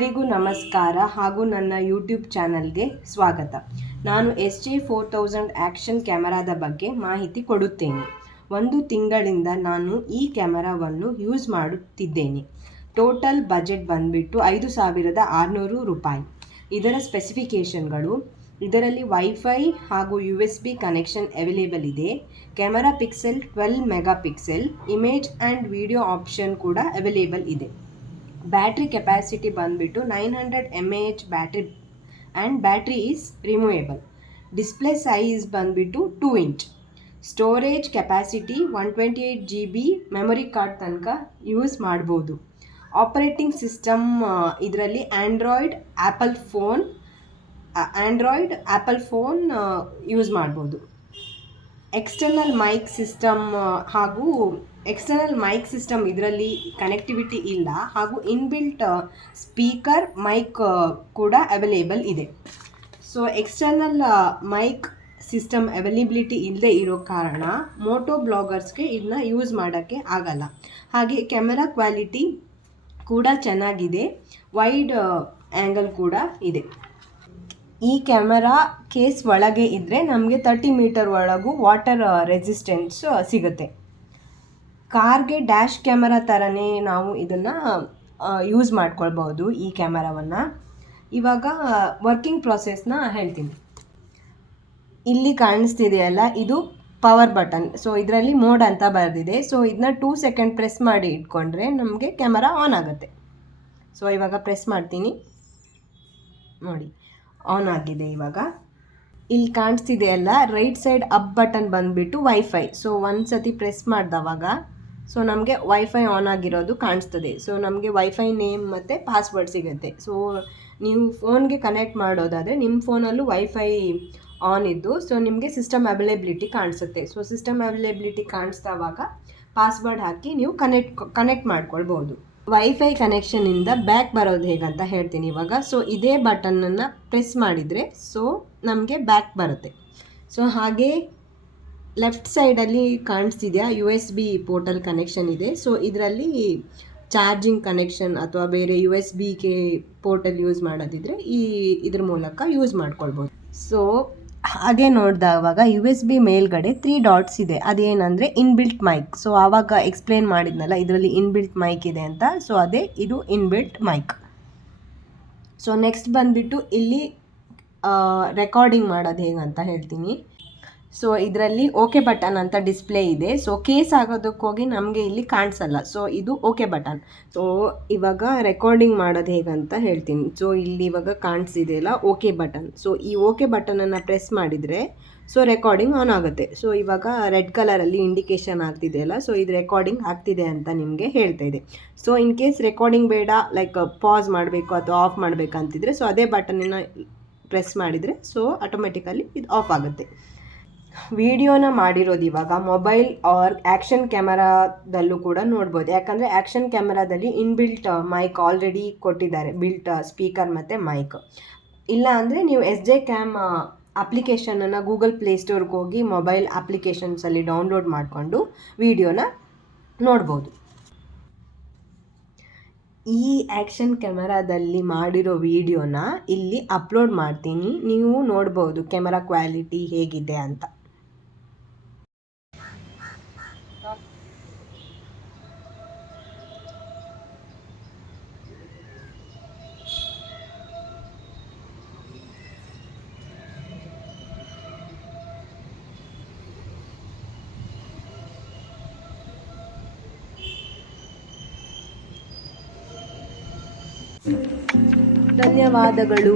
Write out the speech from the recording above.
ಎಲ್ಲರಿಗೂ ನಮಸ್ಕಾರ ಹಾಗೂ ನನ್ನ ಯೂಟ್ಯೂಬ್ ಚಾನಲ್ಗೆ ಸ್ವಾಗತ. ನಾನು SJ4000 ಆ್ಯಕ್ಷನ್ ಕ್ಯಾಮರಾದ ಬಗ್ಗೆ ಮಾಹಿತಿ ಕೊಡುತ್ತೇನೆ. 1 ತಿಂಗಳಿಂದ ನಾನು ಈ ಕ್ಯಾಮರಾವನ್ನು ಯೂಸ್ ಮಾಡುತ್ತಿದ್ದೇನೆ. ಟೋಟಲ್ ಬಜೆಟ್ ಬಂದುಬಿಟ್ಟು 5,600 ರೂಪಾಯಿ. ಇದರ ಸ್ಪೆಸಿಫಿಕೇಷನ್ಗಳು: ಇದರಲ್ಲಿ ವೈಫೈ ಹಾಗೂ USB ಕನೆಕ್ಷನ್ ಅವೈಲೇಬಲ್ ಇದೆ. Camera pixel 12 mega pixel, image and video option ಕೂಡ ಅವೈಲೇಬಲ್ ಇದೆ. ಬ್ಯಾಟ್ರಿ ಕೆಪಾಸಿಟಿ ಬಂದುಬಿಟ್ಟು 900 mAh battery and battery is removable. Display size ಬಂದುಬಿಟ್ಟು 2 inch. Storage capacity 128 GB memory card ತನಕ ಯೂಸ್ ಮಾಡ್ಬೋದು. ಆಪರೇಟಿಂಗ್ ಸಿಸ್ಟಮ್ ಇದರಲ್ಲಿ Android apple phone use ಮಾಡ್ಬೋದು. External mic system ಇದರಲ್ಲಿ connectivity ಇಲ್ಲ ಹಾಗೂ ಇನ್ಬಿಲ್ಟ್ ಸ್ಪೀಕರ್ ಮೈಕ್ ಕೂಡ ಅವೈಲೇಬಲ್ ಇದೆ. So external mic system availability ಇಲ್ಲದೆ ಇರೋ ಕಾರಣ ಮೋಟೋ ಬ್ಲಾಗರ್ಸ್ಗೆ ಇದನ್ನ ಯೂಸ್ ಮಾಡೋಕ್ಕೆ ಆಗಲ್ಲ. ಹಾಗೆ ಕ್ಯಾಮೆರಾ ಕ್ವಾಲಿಟಿ ಕೂಡ ಚೆನ್ನಾಗಿದೆ, ವೈಡ್ ಆ್ಯಂಗಲ್ ಕೂಡ ಇದೆ. ಈ ಕ್ಯಾಮರಾ ಕೇಸ್ ಒಳಗೆ ಇದ್ದರೆ ನಮಗೆ 30 ಮೀಟರ್ ಒಳಗೂ ವಾಟರ್ ರೆಸಿಸ್ಟೆನ್ಸ್ ಸಿಗುತ್ತೆ. ಕಾರ್ಗೆ ಡ್ಯಾಶ್ ಕ್ಯಾಮರಾ ಥರನೇ ನಾವು ಇದನ್ನು ಯೂಸ್ ಮಾಡ್ಕೊಳ್ಬೋದು ಈ ಕ್ಯಾಮರಾವನ್ನು. ಇವಾಗ ವರ್ಕಿಂಗ್ ಪ್ರಾಸೆಸ್ನ ಹೇಳ್ತೀನಿ. ಇಲ್ಲಿ ಕಾಣಿಸ್ತಿದೆಯಲ್ಲ, ಇದು ಪವರ್ ಬಟನ್. ಸೊ ಇದರಲ್ಲಿ ಮೋಡ್ ಅಂತ ಬರೆದಿದೆ. ಸೊ ಇದನ್ನ 2 ಸೆಕೆಂಡ್ ಪ್ರೆಸ್ ಮಾಡಿ ಇಟ್ಕೊಂಡ್ರೆ ನಮಗೆ ಕ್ಯಾಮರಾ ಆನ್ ಆಗುತ್ತೆ. ಸೊ ಇವಾಗ ಪ್ರೆಸ್ ಮಾಡ್ತೀನಿ, ನೋಡಿ ಆನ್ ಆಗಿದೆ. ಇವಾಗ ಇಲ್ಲಿ ಕಾಣಿಸ್ತಿದೆಯಲ್ಲ, ರೈಟ್ ಸೈಡ್ ಅಪ್ ಬಟನ್ ಬಂದುಬಿಟ್ಟು ವೈಫೈ. ಸೊ ಒಂದು ಸತಿ ಪ್ರೆಸ್ ಮಾಡಿದವಾಗ ಸೊ ನಮಗೆ ವೈಫೈ ಆನ್ ಆಗಿರೋದು ಕಾಣಿಸ್ತದೆ. ಸೊ ನಮಗೆ ವೈಫೈ ನೇಮ್ ಮತ್ತು ಪಾಸ್ವರ್ಡ್ ಸಿಗುತ್ತೆ. ಸೊ ನೀವು ಫೋನ್ಗೆ ಕನೆಕ್ಟ್ ಮಾಡೋದಾದರೆ ನಿಮ್ಮ ಫೋನಲ್ಲೂ ವೈಫೈ ಆನ್ ಇದ್ದು ಸೊ ನಿಮಗೆ ಸಿಸ್ಟಮ್ ಅವೈಲೇಬಿಲಿಟಿ ಕಾಣಿಸುತ್ತೆ. ಸೊ ಸಿಸ್ಟಮ್ ಅವೈಲೇಬಿಲಿಟಿ ಕಾಣಿಸ್ದವಾಗ ಪಾಸ್ವರ್ಡ್ ಹಾಕಿ ನೀವು ಕನೆಕ್ಟ್ ಮಾಡ್ಕೊಳ್ಬೋದು. ವೈಫೈ ಕನೆಕ್ಷನಿಂದ ಬ್ಯಾಕ್ ಬರೋದು ಹೇಗಂತ ಹೇಳ್ತೀನಿ ಇವಾಗ. ಸೊ ಇದೇ ಬಟನನ್ನು ಪ್ರೆಸ್ ಮಾಡಿದರೆ ಸೊ ನಮಗೆ ಬ್ಯಾಕ್ ಬರುತ್ತೆ. ಸೊ ಹಾಗೆ ಲೆಫ್ಟ್ ಸೈಡಲ್ಲಿ ಕಾಣಿಸ್ತಿದೆಯಾ, USB ಪೋರ್ಟಲ್ ಕನೆಕ್ಷನ್ ಇದೆ. ಸೊ ಇದರಲ್ಲಿ ಚಾರ್ಜಿಂಗ್ ಕನೆಕ್ಷನ್ ಅಥವಾ ಬೇರೆ USB ಪೋರ್ಟಲ್ ಯೂಸ್ ಮಾಡೋದಿದ್ರೆ ಇದ್ರ ಮೂಲಕ ಯೂಸ್ ಮಾಡ್ಕೊಳ್ಬೋದು. ಸೊ ಹಾಗೆ ನೋಡಿದವಾಗ USB ಮೇಲ್ಗಡೆ 3 ಡಾಟ್ಸ್ ಇದೆ. ಅದೇನಂದರೆ ಇನ್ಬಿಲ್ಟ್ ಮೈಕ್. ಸೊ ಆವಾಗ ಎಕ್ಸ್ಪ್ಲೇನ್ ಮಾಡಿದ್ನಲ್ಲ, ಇದರಲ್ಲಿ ಇನ್ಬಿಲ್ಟ್ ಮೈಕ್ ಇದೆ ಅಂತ. ಸೊ ಅದೇ ಇದು ಇನ್ಬಿಲ್ಟ್ ಮೈಕ್. ಸೊ ನೆಕ್ಸ್ಟ್ ಬಂದುಬಿಟ್ಟು ಇಲ್ಲಿ ರೆಕಾರ್ಡಿಂಗ್ ಮಾಡೋದು ಹೇಗಂತ ಹೇಳ್ತೀನಿ. ಸೊ ಇದರಲ್ಲಿ ಓಕೆ ಬಟನ್ ಅಂತ ಡಿಸ್ಪ್ಲೇ ಇದೆ. ಸೊ ಕೇಸ್ ಆಗೋದಕ್ಕೆ ಹೋಗಿ ನಮಗೆ ಇಲ್ಲಿ ಕಾಣಿಸಲ್ಲ. ಸೊ ಇದು ಓಕೆ ಬಟನ್. ಸೊ ಇವಾಗ ರೆಕಾರ್ಡಿಂಗ್ ಮಾಡೋದು ಹೇಗಂತ ಹೇಳ್ತೀನಿ. ಸೊ ಇಲ್ಲಿ ಇವಾಗ ಕಾಣಿಸಿದೆಯಲ್ಲ ಓಕೆ ಬಟನ್. ಸೊ ಈ ಓಕೆ ಬಟನನ್ನು ಪ್ರೆಸ್ ಮಾಡಿದರೆ ಸೊ ರೆಕಾರ್ಡಿಂಗ್ ಆನ್ ಆಗುತ್ತೆ. ಸೊ ಇವಾಗ ರೆಡ್ ಕಲರಲ್ಲಿ ಇಂಡಿಕೇಶನ್ ಆಗ್ತಿದೆಯಲ್ಲ, ಸೊ ಇದು ರೆಕಾರ್ಡಿಂಗ್ ಆಗ್ತಿದೆ ಅಂತ ನಿಮಗೆ ಹೇಳ್ತಾ ಇದೆ. ಸೊ ಇನ್ ಕೇಸ್ ರೆಕಾರ್ಡಿಂಗ್ ಬೇಡ, ಲೈಕ್ ಪಾಸ್ ಮಾಡಬೇಕು ಅಥವಾ ಆಫ್ ಮಾಡಬೇಕಂತಿದ್ರೆ ಸೊ ಅದೇ ಬಟನನ್ನು ಪ್ರೆಸ್ ಮಾಡಿದರೆ ಸೊ ಆಟೋಮೆಟಿಕಲಿ ಇದು ಆಫ್ ಆಗುತ್ತೆ. ವಿಡಿಯೋನ ಮಾಡಿರೋದು ಇವಾಗ ಮೊಬೈಲ್ ಆರ್ ಆ್ಯಕ್ಷನ್ ಕ್ಯಾಮರಾದಲ್ಲೂ ಕೂಡ ನೋಡ್ಬೋದು. ಯಾಕಂದರೆ ಆ್ಯಕ್ಷನ್ ಕ್ಯಾಮರಾದಲ್ಲಿ ಇನ್ಬಿಲ್ಟ್ ಮೈಕ್ ಆಲ್ರೆಡಿ ಕೊಟ್ಟಿದ್ದಾರೆ, ಬಿಲ್ಟ್ ಸ್ಪೀಕರ್ ಮತ್ತು ಮೈಕ್. ಇಲ್ಲ ಅಂದರೆ ನೀವು SJ ಕ್ಯಾಮ್ ಅಪ್ಲಿಕೇಶನನ್ನು ಗೂಗಲ್ ಪ್ಲೇಸ್ಟೋರ್ಗೆ ಹೋಗಿ ಮೊಬೈಲ್ ಅಪ್ಲಿಕೇಶನ್ಸಲ್ಲಿ ಡೌನ್ಲೋಡ್ ಮಾಡಿಕೊಂಡು ವಿಡಿಯೋನ ನೋಡ್ಬೋದು. ಈ ಆ್ಯಕ್ಷನ್ ಕ್ಯಾಮರಾದಲ್ಲಿ ಮಾಡಿರೋ ವಿಡಿಯೋನ ಇಲ್ಲಿ ಅಪ್ಲೋಡ್ ಮಾಡ್ತೀನಿ, ನೀವು ನೋಡ್ಬೋದು ಕ್ಯಾಮರಾ ಕ್ವಾಲಿಟಿ ಹೇಗಿದೆ ಅಂತ. ಧನ್ಯವಾದಗಳು.